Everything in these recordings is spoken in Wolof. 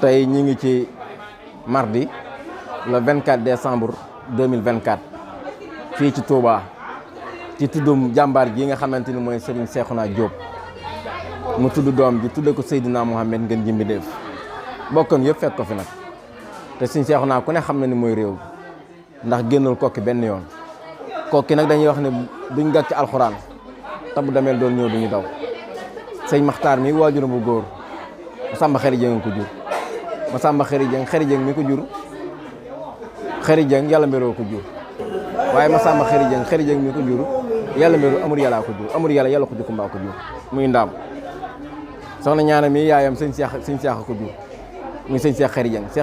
tey ñi ngi ci mardi le 24 décembre 2024 fii ci Touba ci tuddum jàmbaar ji nga xamante ni mooy Serigne Cheikhouna Diop mu tudd doom ji tudde ko Seydina Mohamed ngeen jimbi def bokkoon yëpp fekk ko fi nag te Serigne Cheikhouna ku ne xam na ni mooy réew ndax génnul kokki benn yoon kokki nag dañuy wax ne duñ gàcc ci alxuraan te bu demee doon ñëw duñu daw sëñ Maxtaar mi waajur bu góor Masamba Xari Jeng ko jur Masamba Xari Jeng mi ko jur Xari Jeng yàlla mbéroo ko jur waaye Masamba Xari Jeng mi ko jur yàlla mbéroo amul yàllaa ko jur amul yàlla ko jukkumbaa ko jur muy ndaam soxna ñaana mi yaayam sëñ Seex ko jur muy sëñ Seex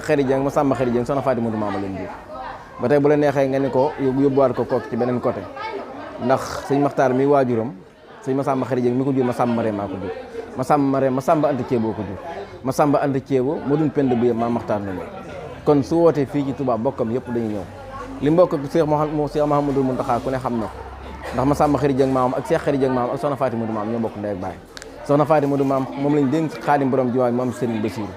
Xari Jeng Masamba Xari Jeng soxna Fatima du maama leen jur ba tey bu la neexee nga ni ko yóbbuwaat ko kook ci beneen côté ndax sëñ Maxtaar mi waajuram sëñ Masamba Xari Jeng mi ko jur Masamba Mare maa ko jur Masamba Anta Ceebo ko jur Masamba Anta Ceebo moo dun pend bu yëpp maa Maxtaar na kon su wootee fii ci Touba bokkam yëpp dañuy ñëw li mbokk ak Cheikh Mouhamadou Mountakha ku ne xam na ko ndax Masamba Xari Jeng maam ak Cheikh Xari Jeng maam ak soxna Fatima du maam ñoo bokk ndey ak baay soxna Fatima du maam moom lañ dénk Xaadim borom jiwaay moom Serigne Bassirou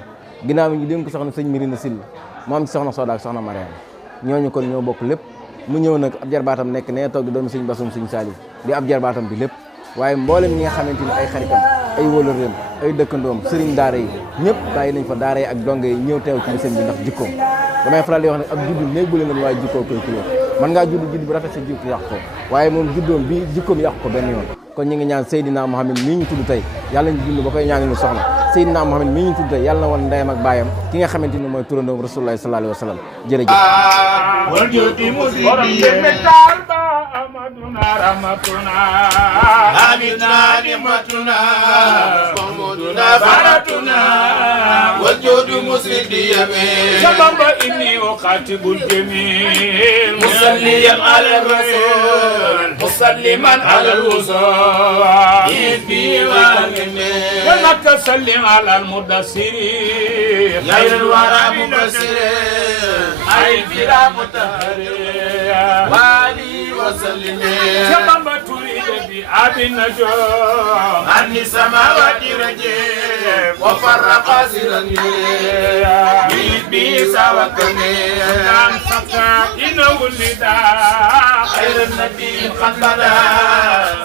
ginnaaw ñu dénk ko soxna sëñ Mirina Sill moom ci soxna Soda ak soxna Mariama ñooñu kon ñoo bokk lépp mu ñëw nag ab jarbaatam nekk ne toog di doomi sëñ Bassum sëñ Saliou di ab jarbaatam bi lépp waaye mboolem ñi nga xamante ni ay xaritam ay wóolóoreem ay dëkkandoom sëriñ daara yi ñëpp bàyyi nañ fa daara yi ak donge yi ñëw teew ci bisam bi ndax jikkoom damay faral di wax ne ab juddu néeg bu leen waaye jikkoo koy kulóor man ngaa judd bu rafet sa jikko yàq ko waaye moom juddoom bi jikkoom yàq ko benn yoon kon ñu ngi ñaan Seydina Mohamed mii ñu tudd tey yàlla ñu dund ba koy ñaanal ñu soxna Seydina Mohamed mii ñu tudd tey yàlla na woon ndeyam ak baayam ki nga xamante ni mooy turandoom Rasulullah sallallahu alayhi wa sallam jërëjëf أمدنا رحمتنا آمنا نعمتنا قومنا فرتنا والجود مسرد يمين سبب إني أخاطب الجميل مصليا على الرسول مسلما على الوصول يدي والمين ولك سلم على المدثر غير الورى مبصر أي بلا متهر وسلم سبب تريد بأب النجوم عن السماوات رجيم وفرق سرا بيس وكمين عن سكائنه النداء خير النبي قد بدا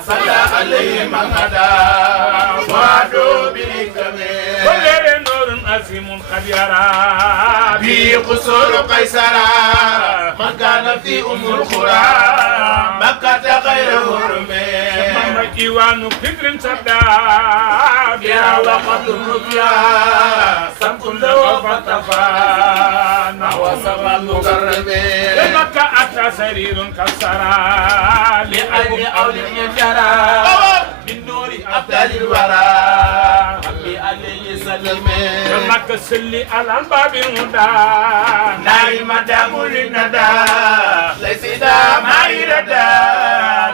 صلى عليه من هدى وعدوا بالكمين وغير نور أزيم قد يرى به قصور قيصر من كان في أم القرى مكة غير هرمي إيوان فكر سدا بها وقد الربيا سمك له فتفانا وسمى المقرب لمكة أتى سرير كسرى لأجل أول يجرى من نور أبدال الورى ربي عليه سلم لمكة سلي على الباب الهدى نايم دام للندى ليس دا ما يردى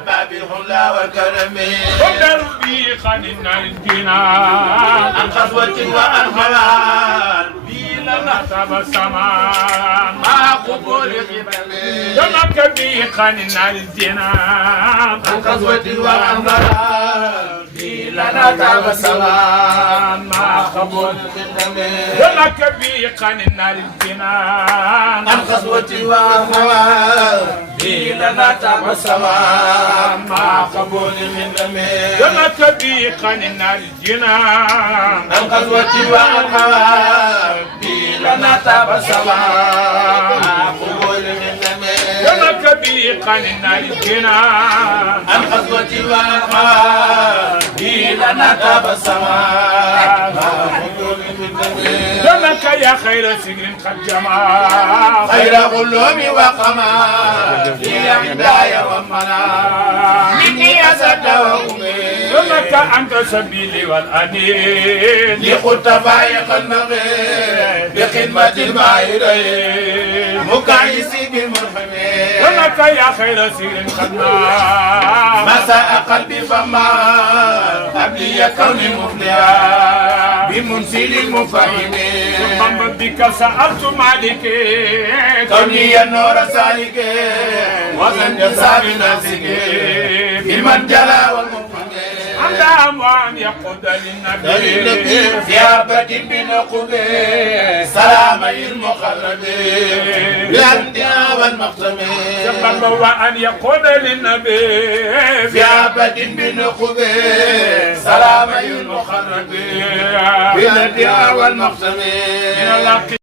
باب الهلا والكرم قدر بي خاننا الجنان عن خطوة وعن هوان بي لنا تبسمان مع قبول الغبن لمك بي خاننا الجنان عن خطوة وعن هوان بي لنا تبسمان مع قبول الغبن لمك بي خاننا الجنان عن خطوة وعن هوان بي لنا تبسمان مع قبول الغبن لمك بي خاننا الجنان عن خطوة وعن هوان بي لنا تبسمان مع قبول الغبن لمك بي خاننا الجنان عن خطوة وعن هوان بي لنا تبسمان مع قبول الغبن لمك يا خير سجن قد جمع خير غلوم وقمع لي هدايا ومنع مني أسد وأمي لمك أنت سبيلي والأنين لقلت فايق المغيب بخدمة الباهرين مكايسي بالمرحمين لمك يا خير سجن قد نام مساء قلبي فما قبلي كوني مفلحا بمنزل المفاهمين ثم بك سألت مالكي كوني النور سالكي وزن جسار ناسكي بمن جلا والمفهمين عند أموان يقود للنبي في عبد بن قبي سلام المقربين بالأنبياء والمختمين سبب وأن يقول للنبي في عبد بالنخبة سلام المقربين بالأنبياء والمختمين